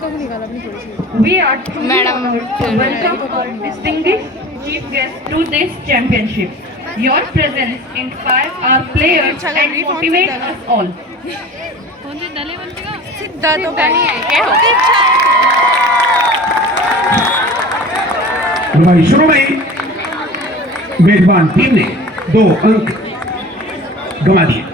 We are truly honored to welcome our distinguished chief guest to this championship. Your presence inspires our players and motivates us all. भाई शुरू में ही मेजबान team ने 2 अंक गंवा दिए।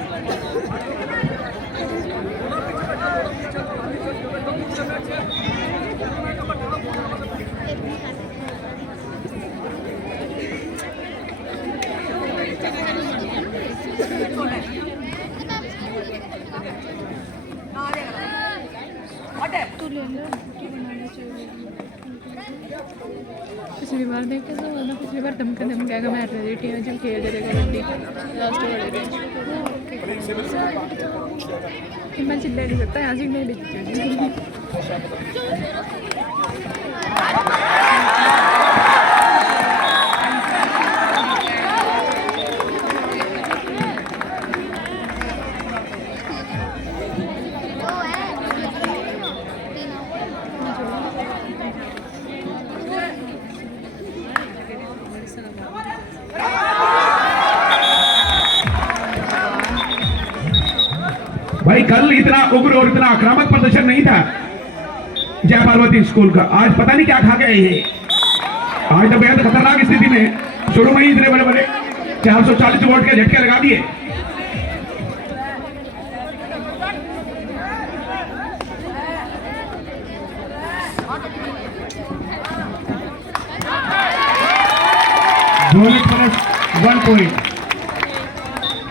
पिछली बार देखे तो ना, पिछली बार धमका धमका मार रही थी जब खेल रहे थे कबड्डी लास्ट वाले दिन। मैं चिल्ला नहीं सकता, यहाँ से नहीं दिखती। भाई कल इतना उग्र और इतना आक्रामक प्रदर्शन नहीं था जय पार्वती स्कूल का। आज पता नहीं क्या खा गए ये। आज तो बेहद खतरनाक स्थिति में शुरू में ही इतने बड़े बड़े 440 वोल्ट के झटके लगा दिए। वन पॉइंट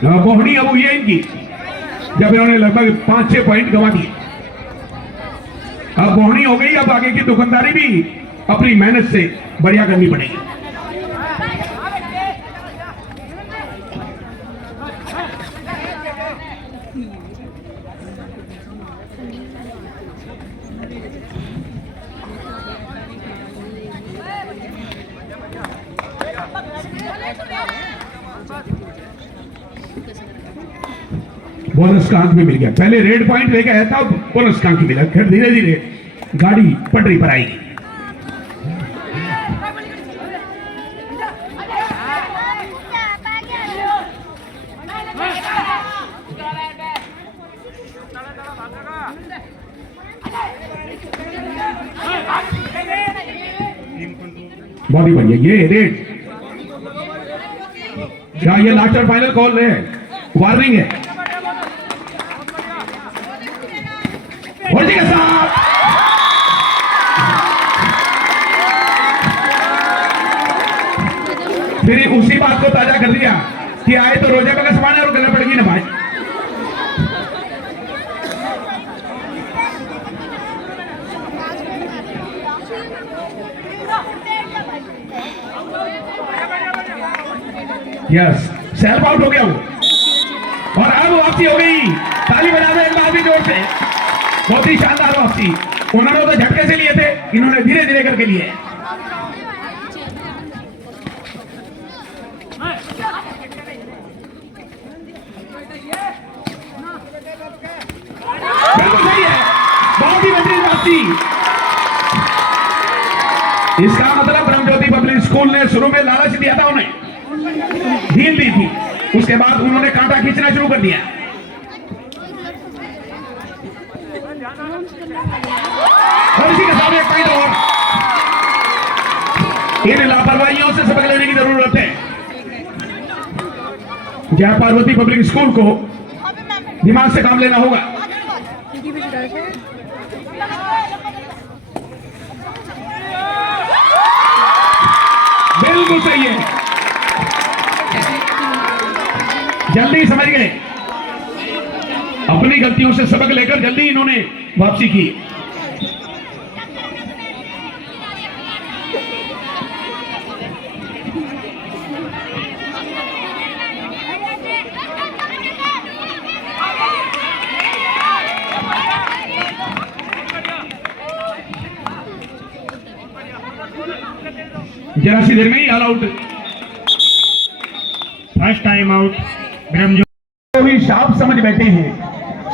बोहनी अब ये इनकी, जब इन्होंने लगभग 5-6 पॉइंट गंवा दिए। अब बोहनी हो गई, अब आगे की दुकानदारी भी अपनी मेहनत से बढ़िया करनी पड़ेगी। बोनस का अंक भी मिल गया। पहले रेड पॉइंट लेके आया था, बोनस का अंक मिला। फिर धीरे धीरे गाड़ी पटरी पर आएगी। बहुत ही बढ़िया। ये रेड क्या, ये लास्ट और फाइनल कॉल है, वार्निंग है। के साथ फिर उसी बात को ताजा कर दिया कि आए तो रोजे का समान है और गला पड़ेगी ना भाई। यस, सेल्फ आउट हो गया वो, और अब वापसी हो गई। ताली बजा दो एक बार भी जोर से। बहुत ही शानदार वापसी। उन्होंने तो झटके से लिए थे, इन्होंने धीरे धीरे करके लिए। बिल्कुल सही है, बहुत ही बेहतरीन वापसी। इसका मतलब ब्रह्मज्योति पब्लिक स्कूल ने शुरू में लालच दिया था, उन्हें ढील दी थी, उसके बाद उन्होंने कांटा खींचना शुरू कर दिया। और इसी के सामने एक पॉइंट और। इन लापरवाहियों से सबक लेने की जरूरत है। जय पार्वती पब्लिक स्कूल को दिमाग से काम लेना होगा। बिल्कुल सही है, जल्दी समझ गए। अपनी गलतियों से सबक लेकर जल्दी इन्होंने वापसी की। जरा सी देर में ही all out. First time out Brahmjyoti. भी शाप समझ बैठे हैं,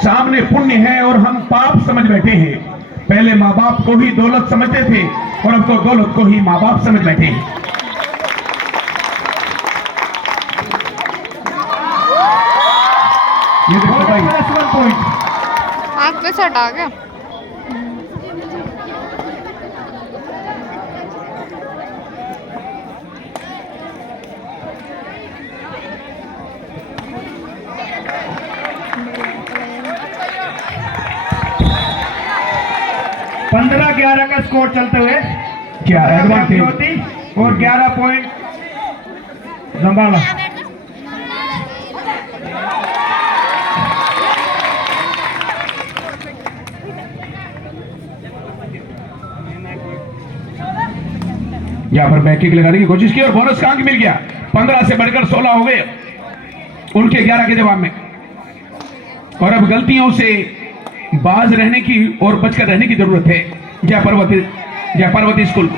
सामने पुण्य है और हम पाप समझ बैठे हैं। पहले माँ बाप को ही दौलत समझते थे और अब तो दौलत को ही माँ बाप समझ बैठे हैं। ये देखो भाई, पॉइंट आग पे सट आ गया। पंद्रह 11 का स्कोर चलते हुए क्या एडवांटेज और 11 पॉइंट जंबाला। यहाँ पर बैक किक लगाने की कोशिश की और बोनस का अंक मिल गया। 15 से बढ़कर 16 हो गए उनके 11 के जवाब में। और अब गलतियों से बाज रहने की और बचकर रहने की जरूरत है जय पार्वती स्कूल।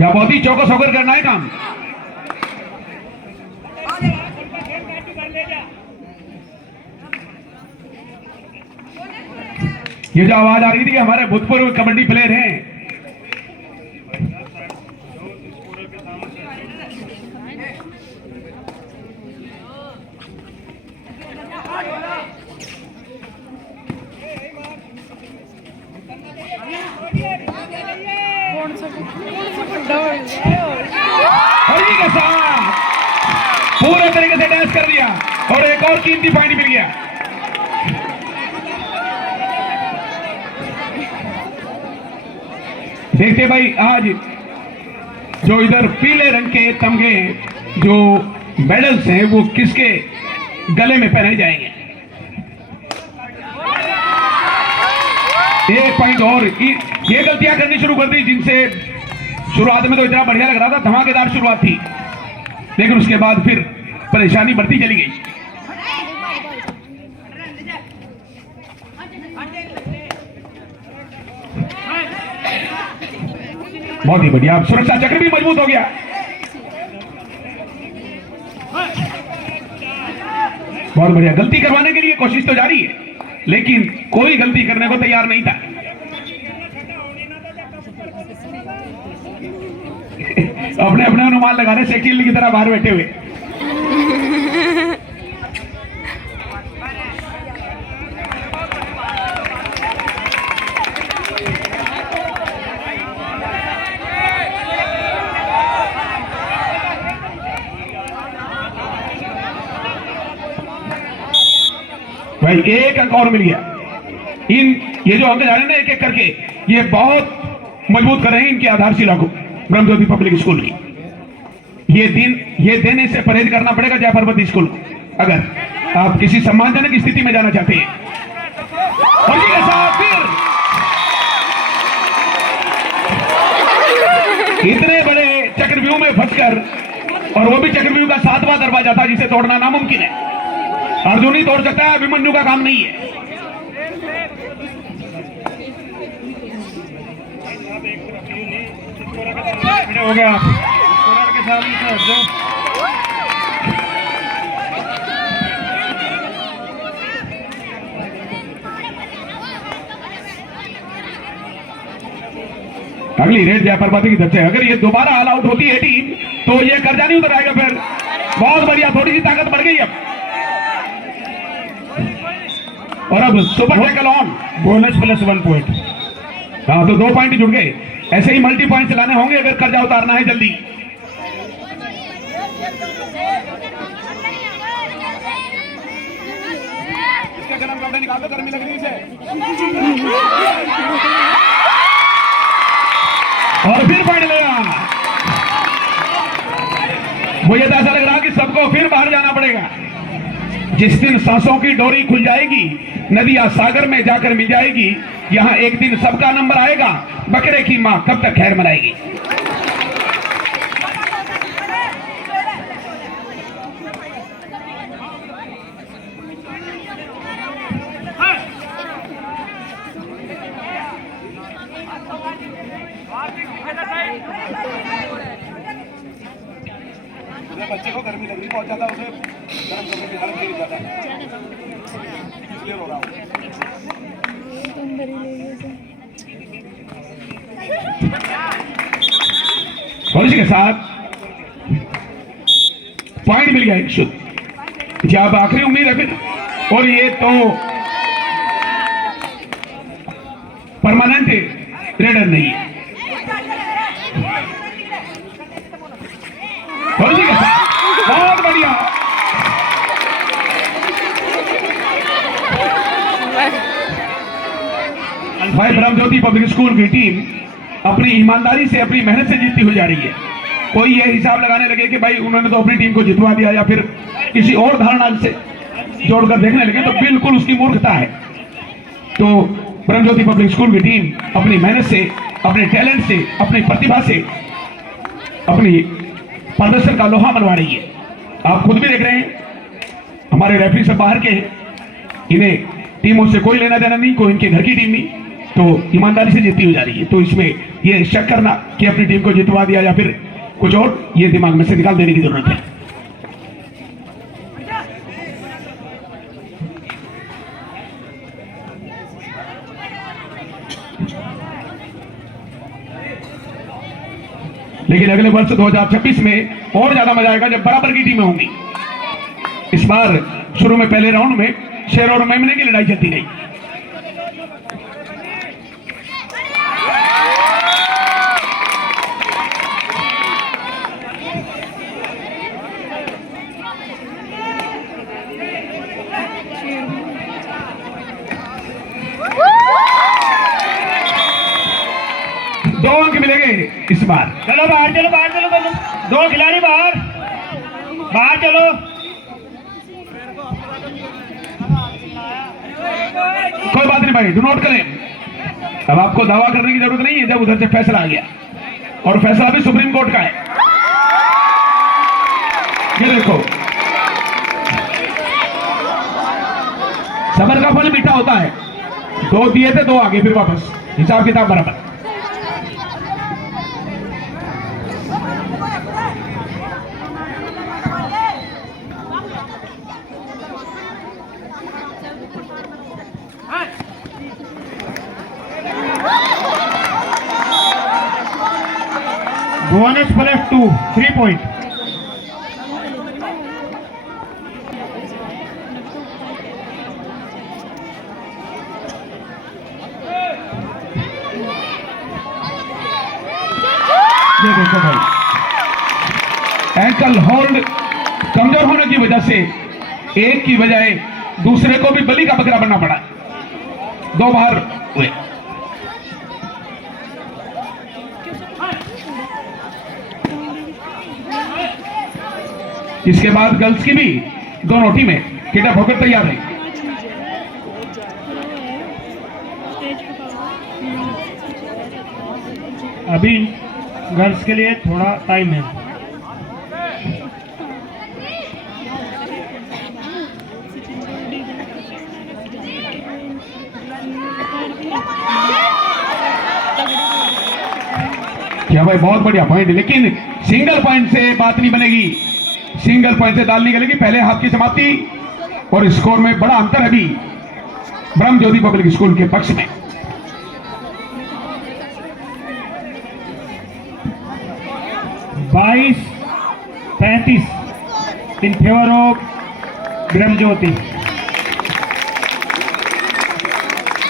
या बहुत ही चौकस होकर करना है काम। ये जो आवाज आ रही थी हमारे भूतपूर्व कबड्डी प्लेयर हैं, हरी के साथ पूरे तरीके से डैश कर दिया और एक और कीमती पॉइंट मिल गया। देखते भाई, आज जो इधर पीले रंग के तमगे जो मेडल्स हैं वो किसके गले में पहनाए जाएंगे। एक पॉइंट और ये गलतियां करनी शुरू कर दी जिनसे शुरुआत में तो इतना बढ़िया लग रहा था, धमाकेदार शुरुआत थी, लेकिन उसके बाद फिर परेशानी बढ़ती चली गई। बहुत ही बढ़िया, अब सुरक्षा चक्र भी मजबूत हो गया। बहुत बढ़िया, गलती करवाने के लिए कोशिश तो जारी है लेकिन कोई गलती करने को तैयार नहीं था। अपने अपने अनुमान लगा रहे सेक्टिल की तरह बाहर बैठे हुए। भाई एक अंक और मिल गया। ये जो अंक जा रहे हैं ना एक एक करके, ये बहुत मजबूत कर रहे हैं इनकी आधारशिला को ब्रह्मज्योति पब्लिक स्कूल की। ये देने से परहेज करना पड़ेगा जय पार्वती स्कूल को अगर आप किसी सम्मानजनक स्थिति में जाना चाहते हैं। और के साथ फिर इतने बड़े चक्रव्यूह में फंसकर, और वो भी चक्रव्यूह का 7वां दरवाजा था जिसे तोड़ना नामुमकिन है। अर्जुन ही तोड़ सकता है, अभिमन्यु का काम नहीं है। हो गया के सामने अगली रेड जय पार्वती की तरफ से। अगर ये दोबारा ऑल आउट होती है टीम तो ये कर्जा नहीं उतर आएगा। फिर बहुत बढ़िया, थोड़ी सी ताकत बढ़ गई अब। और अब super tackle on, bonus +1 point. हाँ तो 2 पॉइंट जुड़ गए। ऐसे ही मल्टी पॉइंट चलाने होंगे अगर कर्जा उतारना है जल्दी। इसके गरम कपड़े निकाल दो, गर्मी लग रही है। और फिर पॉइंट लगा। मुझे तो ऐसा लग रहा कि सबको फिर बाहर जाना पड़ेगा। जिस दिन सांसों की डोरी खुल जाएगी, नदियां सागर में जाकर मिल जाएगी, यहां एक दिन सबका नंबर आएगा। बकरे की मां कब तक खैर मनाएगी। बच्चे को गर्मी लग रही बहुत ज्यादा, उसे गर्म कपड़े की हालत नहीं ज्यादा इसलिए रो रहा हूँ। पॉलिसी के साथ पॉइंट मिल गया एक शुद्ध, जी आप आखिरी उम्मीद है फिर, और ये तो परमानेंट रेडर नहीं है। पॉलिसी के साथ बहुत बढ़िया, भाई ब्रह्मज्योति पब्लिक स्कूल की टीम अपनी ईमानदारी से, अपनी मेहनत से जीतती हुई जा रही है। कोई ये हिसाब लगाने लगे कि भाई उन्होंने तो अपनी टीम को जितवा दिया, या फिर किसी और धारणा से जोड़कर देखने लगे, तो बिल्कुल उसकी मूर्खता है। तो ब्रह्मज्योति पब्लिक स्कूल की टीम अपनी मेहनत से, अपने टैलेंट से, अपनी प्रतिभा से अपनी प्रदर्शन का लोहा मनवा रही है। आप खुद भी देख रहे हैं, हमारे रेफरी से बाहर के हैं, इन्हें टीमों से कोई लेना देना नहीं, कोई इनके घर की टीम नहीं, तो ईमानदारी से जीतती हुई जा रही है। तो इसमें ये शक करना कि अपनी टीम को जितवा दिया या फिर कुछ और, ये दिमाग में से निकाल देने की जरूरत है। लेकिन अगले वर्ष 2026 में और ज्यादा मजा आएगा जब बराबर की टीमें होंगी। इस बार शुरू में पहले राउंड में शेर और मेमने की लड़ाई चलती रही। दो अंक मिलेंगे इस बार। चलो बाहर चलो, बाहर चलो, दो खिलाड़ी बाहर, बाहर चलो। कोई बात नहीं भाई, डू नोट करें। अब आपको दावा करने की जरूरत नहीं है, जब उधर से फैसला आ गया, और फैसला भी सुप्रीम कोर्ट का है। ये देखो, सबर का फल मीठा होता है। दो दिए थे, दो आगे, फिर वापस हिसाब किताब बराबर। Bonus +2, 3 point. ये देखो भाई, एंकल होल्ड कमजोर होने की वजह से एक की बजाय दूसरे को भी बलि का बकरा बनना पड़ा। दो बार हुए। इसके बाद गर्ल्स की भी दोनों टीमें किटअप होकर तैयार है। अभी गर्ल्स के लिए थोड़ा टाइम है। क्या भाई, बहुत बढ़िया पॉइंट, लेकिन सिंगल पॉइंट से बात नहीं बनेगी, सिंगल पॉइंट से दाल निकलेगी। पहले हाफ की समाप्ति और स्कोर में बड़ा अंतर है अभी ब्रह्मज्योति पब्लिक स्कूल के पक्ष में। बाईस 35 इन फेवर ऑफ ब्रह्मज्योति।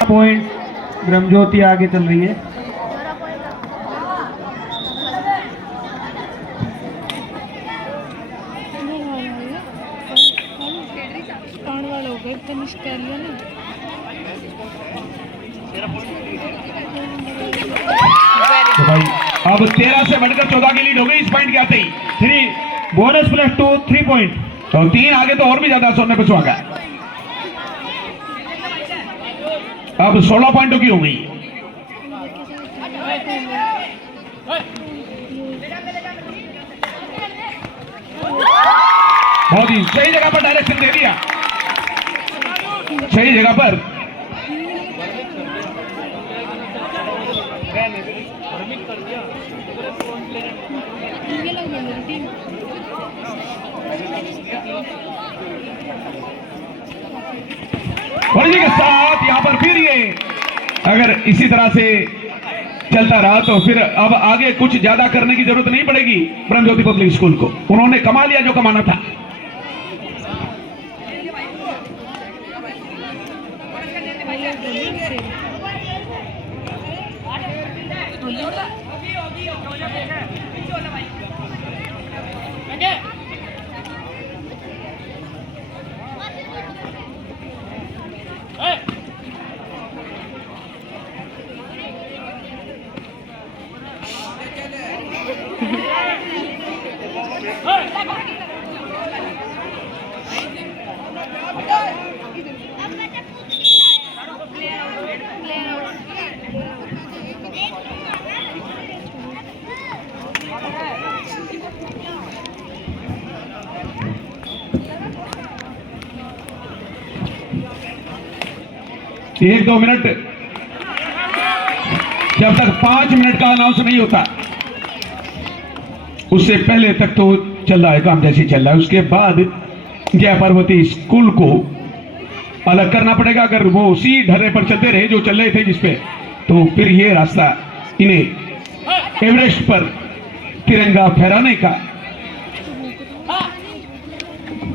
पॉइंट ब्रह्मज्योति आगे चल रही है। तो भाई अब 13 से बढ़कर 14 की लीड हो गई इस पॉइंट के आते ही। 3 बोनस +2, 3 पॉइंट। तो 3 आगे तो और भी ज्यादा सोने पे सुहागा। अब 16 पॉइंटों की हो गई। बहुत ही सही जगह पर डायरेक्शन दे दिया, सही जगह पर। और इसी के साथ यहां पर फिर ये अगर इसी तरह से चलता रहा तो फिर अब आगे कुछ ज्यादा करने की जरूरत नहीं पड़ेगी ब्रह्मज्योति पब्लिक स्कूल को। उन्होंने कमा लिया जो कमाना था। एक दो मिनट, जब तक 5 मिनट का अनाउंस नहीं होता उससे पहले तक तो चल रहा है काम जैसे चल रहा है। उसके बाद जय पार्वती स्कूल को अलग करना पड़ेगा। अगर वो उसी ढर्रे पर चलते रहे जो चल रहे थे जिसपे, तो फिर ये रास्ता इन्हें एवरेस्ट पर तिरंगा फहराने का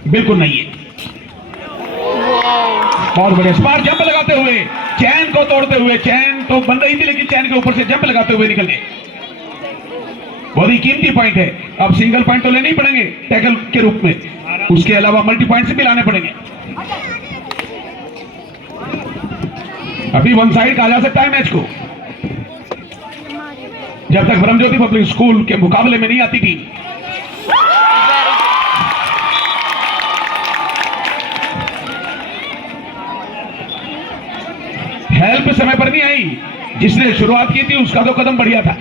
बिल्कुल नहीं है। बहुत बढ़िया स्पार जंप लगाते हुए, चैन को तोड़ते हुए, चैन तो बन रही थी लेकिन चैन के ऊपर से जंप लगाते हुए निकल गए। बहुत ही कीमती पॉइंट है। अब सिंगल पॉइंट तो लेने ही पड़ेंगे टैकल के रूप में, उसके अलावा मल्टी पॉइंट भी लाने पड़ेंगे। अभी वन साइड कहा जा सकता है मैच को, जब तक ब्रह्मज्योति पब्लिक स्कूल के मुकाबले में नहीं आती थी। हेल्प समय पर नहीं आई, जिसने शुरुआत की थी उसका तो कदम बढ़िया था।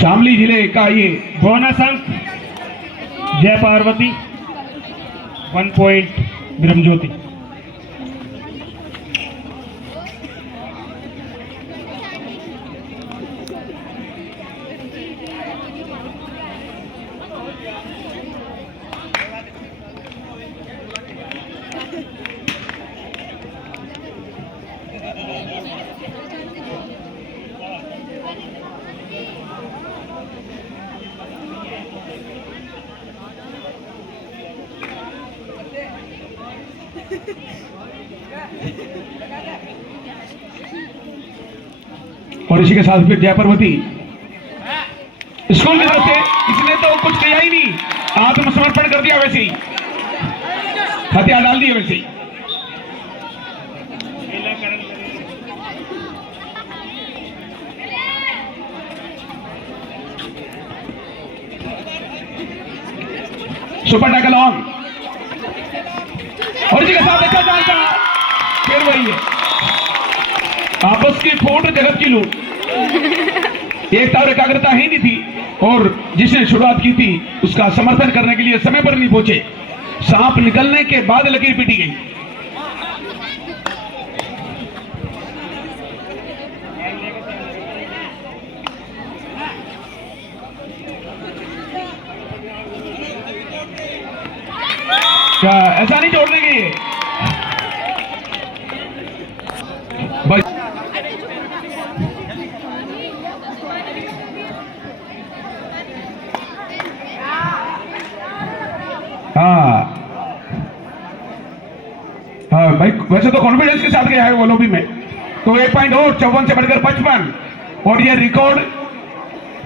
शामली जिले का ये बोनस अंक जय पार्वती, 1 पॉइंट ब्रह्मज्योति। और इसी के साथ फिर जय पार्वती स्कूल की तरफ से इसने तो कुछ किया ही नहीं, आत्मसमर्पण कर दिया, वैसे ही हथियार डाल दिए वैसे ही। सुपर टैकल ऑन, और इसी के साथ देखा जाएगा फिर वही है, आपस की फोट जगत की लूट। एकता और एकाग्रता ही नहीं थी, और जिसने शुरुआत की थी उसका समर्थन करने के लिए समय पर नहीं पहुंचे। सांप निकलने के बाद लकीर पीटी गई। क्या ऐसा नहीं जोड़ने की बस। हाँ भाई, वैसे तो कॉन्फिडेंस के साथ गया है वो लोभी में, तो 1 पॉइंट और 54 से बढ़कर 55, और ये रिकॉर्ड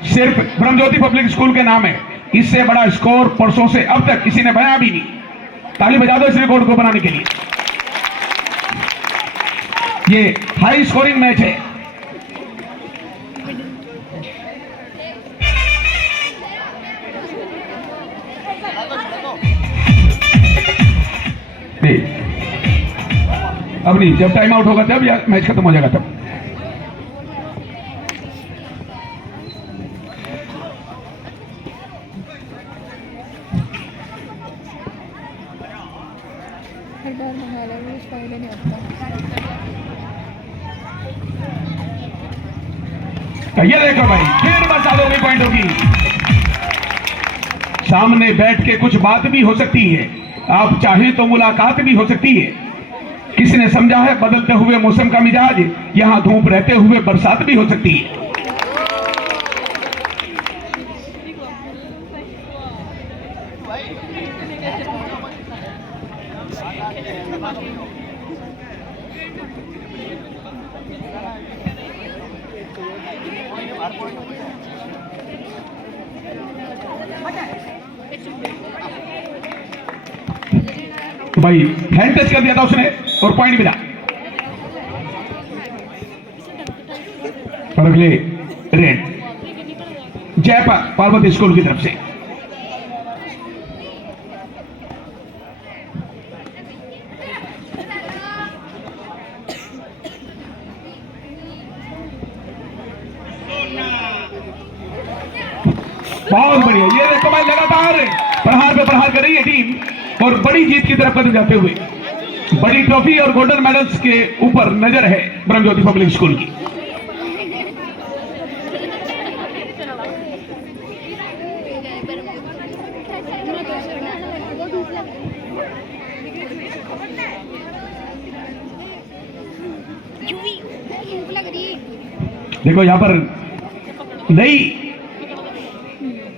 सिर्फ ब्रह्मज्योति पब्लिक स्कूल के नाम है। इससे बड़ा स्कोर परसों से अब तक किसी ने बनाया भी नहीं। ताली बजा दो इस रिकॉर्ड को बनाने के लिए। ये हाई स्कोरिंग मैच है। अब नहीं, जब टाइम आउट होगा तब या मैच खत्म हो जाएगा तब। हर बार मंगा लो, उस फायदे नहीं होता। ये देखो भाई, फिर बस आगे पॉइंट होगी। सामने बैठ के कुछ बात भी हो सकती है, आप चाहें तो मुलाकात भी हो सकती है। किसी ने समझा है बदलते हुए मौसम का मिजाज, यहां धूप रहते हुए बरसात भी हो सकती है। भाई हैंड टच कर दिया था उसने और पॉइंट मिला। और अगले रेड जय पार्वती स्कूल की तरफ से। बहुत बढ़िया, ये देखो भाई लगातार प्रहार पे प्रहार कर रही है टीम और बड़ी जीत की तरफ कदम जाते हुए। बड़ी ट्रॉफी और गोल्डन मेडल्स के ऊपर नजर है ब्रह्मज्योति पब्लिक स्कूल की। देखो यहां पर नई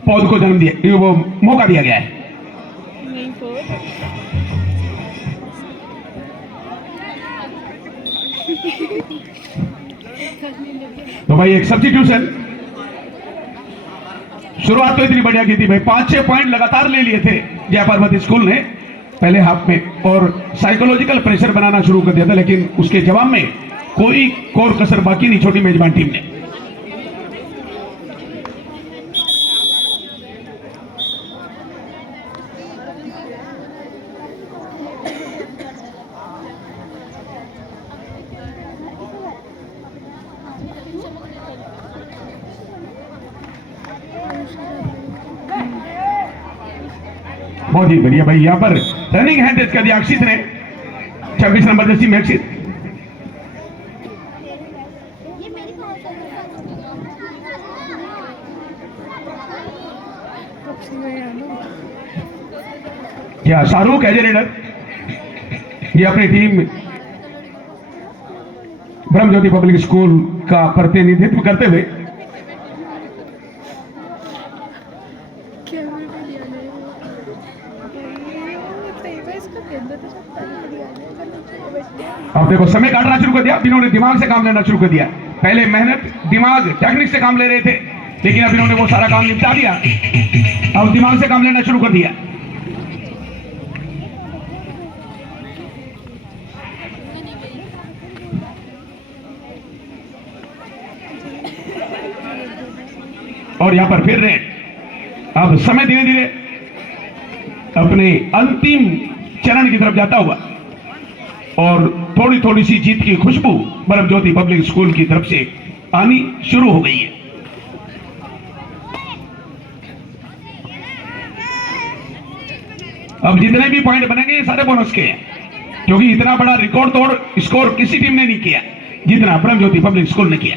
पौध को जन्म दिया, वो मौका दिया गया है। तो भाई एक सब्स्टिट्यूशन, शुरुआत तो इतनी बढ़िया की थी भाई, 5-6 पॉइंट लगातार ले लिए थे जय पार्वती स्कूल ने पहले हाफ में और साइकोलॉजिकल प्रेशर बनाना शुरू कर दिया था, लेकिन उसके जवाब में कोई कोर कसर बाकी नहीं छोड़ी मेजबान टीम ने। बहुत ही बढ़िया भाई, यहां पर रनिंग हैंड टच कर दिया अक्षित ने, 26 नंबर जर्सी में अक्षित। क्या शाहरुख एज ए रेडर, ये अपनी टीम ब्रह्मज्योति पब्लिक स्कूल का प्रतिनिधित्व करते हुए अब देखो समय काटना शुरू कर दिया। इन्होंने दिमाग से काम लेना शुरू कर दिया। पहले मेहनत दिमाग टेक्निक से काम ले रहे थे, लेकिन अब इन्होंने वो सारा काम निपटा दिया, अब दिमाग से काम लेना शुरू कर दिया। और यहां पर फिर रहे, अब समय धीरे धीरे अपने अंतिम चरण की तरफ जाता हुआ और थोड़ी थोड़ी सी जीत की खुशबू ब्रह्मज्योति पब्लिक स्कूल की तरफ से आनी शुरू हो गई है। अब जितने भी पॉइंट बनेंगे ये सारे बोनस के हैं, क्योंकि इतना बड़ा रिकॉर्ड तोड़ स्कोर किसी टीम ने नहीं किया जितना ब्रह्मज्योति पब्लिक स्कूल ने किया।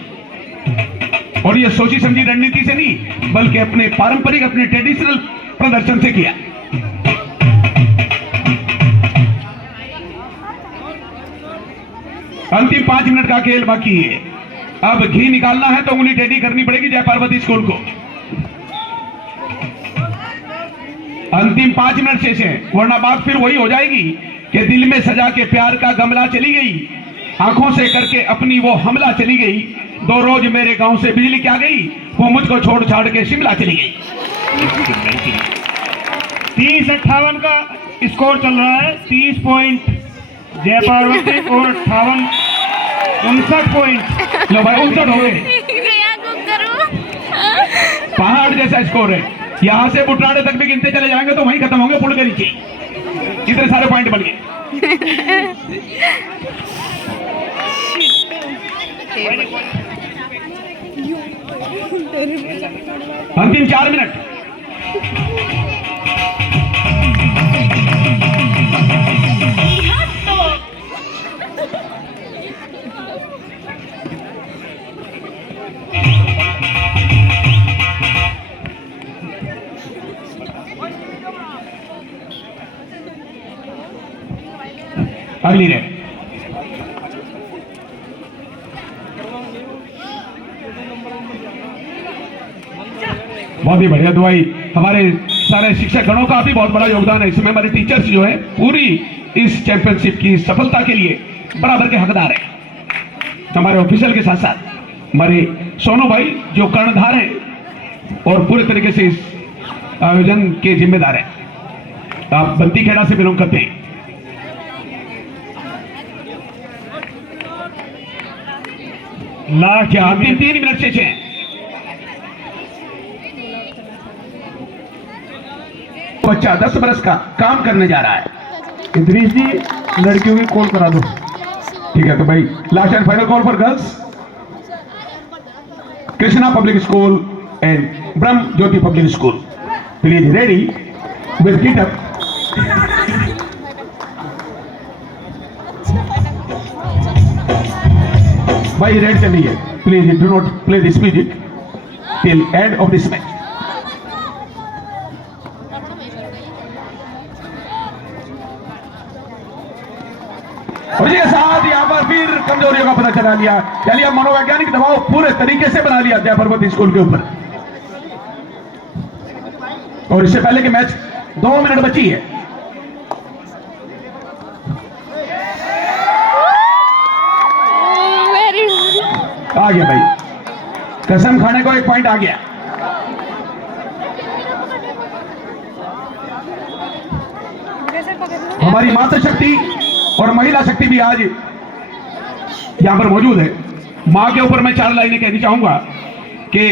और ये सोची समझी रणनीति से नहीं, बल्कि अपने पारंपरिक अपने ट्रेडिशनल प्रदर्शन से किया। अंतिम 5 मिनट का खेल बाकी है। अब घी निकालना है तो उंगली टेढ़ी करनी पड़ेगी जय पार्वती स्कूल को। अंतिम 5 मिनट शेष है, वरना बात फिर वही हो जाएगी कि दिल में सजा के प्यार का गमला चली गई, आंखों से करके अपनी वो हमला चली गई, 2 रोज मेरे गांव से बिजली क्या गई, वो मुझको छोड़ छाड़ के शिमला चली गई। 30-58 का स्कोर चल रहा है। 30 पॉइंट जय पार्वती और 59 पॉइंट। लो भाई 59 हो गए, पहाड़ जैसा स्कोर है। यहां से बुटराड़े तक भी गिनते चले जाएंगे तो वहीं खत्म होंगे पुल के नीचे, इतने सारे पॉइंट बन गए। अंतिम 4 मिनट। अगली रेड। बहुत ही बढ़िया दुआई। हमारे सारे शिक्षक गणों का भी बहुत बड़ा योगदान है इसमें। हमारे टीचर्स जो है पूरी इस चैंपियनशिप की सफलता के लिए बराबर के हकदार है। हमारे ऑफिशियल के साथ साथ हमारे सोनू भाई जो कर्णधार हैं और पूरे तरीके से इस आयोजन के जिम्मेदार हैं। आप बंती खेड़ा से बिलोंग करते हैं। लास्ट क्या 3 मिनट से हैं। बच्चा 10 बरस का काम करने जा रहा है। इदरीस जी लड़कियों की कॉल करा दो। ठीक है, तो भाई last and final call for girls. Krishna public school and Brahma Jyoti public school, please ready with get up. भाई रेड चल रही है, please do not play this music till end of this match. और इसके साथ यहाँ पर फिर कमजोरियों का पता चला लिया, यानी अब मनोवैज्ञानिक दबाव पूरे तरीके से बना लिया जय पर्वत स्कूल के ऊपर। और इससे पहले कि मैच 2 मिनट बची है। आ गया भाई, कसम खाने को 1 पॉइंट आ गया। हमारी मातृशक्ति और महिला शक्ति भी आज यहां पर मौजूद है। मां के ऊपर मैं 4 लाइनें कहनी चाहूंगा कि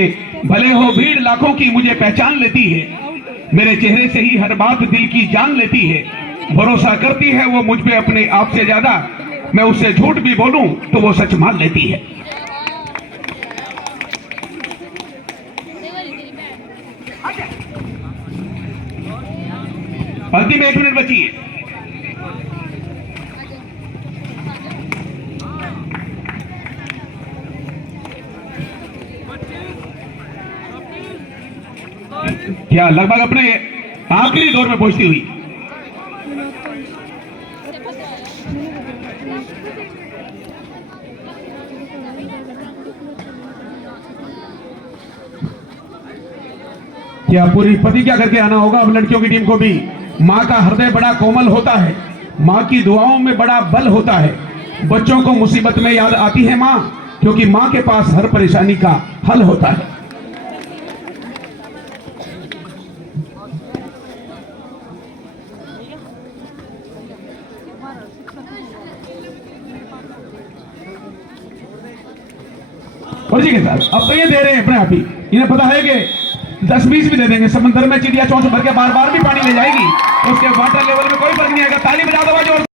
भले हो भीड़ लाखों की मुझे पहचान लेती है, मेरे चेहरे से ही हर बात दिल की जान लेती है, भरोसा करती है वो मुझ पे अपने आप से ज्यादा, मैं उससे झूठ भी बोलूं तो वो सच मान लेती है। अंतिम 1 मिनट बची है। क्या लगभग अपने आखिरी दौर में पहुंचती हुई। क्या पूरी प्रतिज्ञा करके आना होगा अब लड़कियों की टीम को भी। मां का हृदय बड़ा कोमल होता है, मां की दुआओं में बड़ा बल होता है। बच्चों को मुसीबत में याद आती है मां, क्योंकि मां के पास हर परेशानी का हल होता है। और जी के साथ अब तो ये दे रहे हैं अपने आप ही, इन्हें पता है कि 10-20 भी दे देंगे। समंदर में चिड़िया चोंच भर के बार बार भी पानी ले जाएगी, उसके वाटर लेवल में कोई फर्क नहीं आएगा। ताली बजा दो जोर।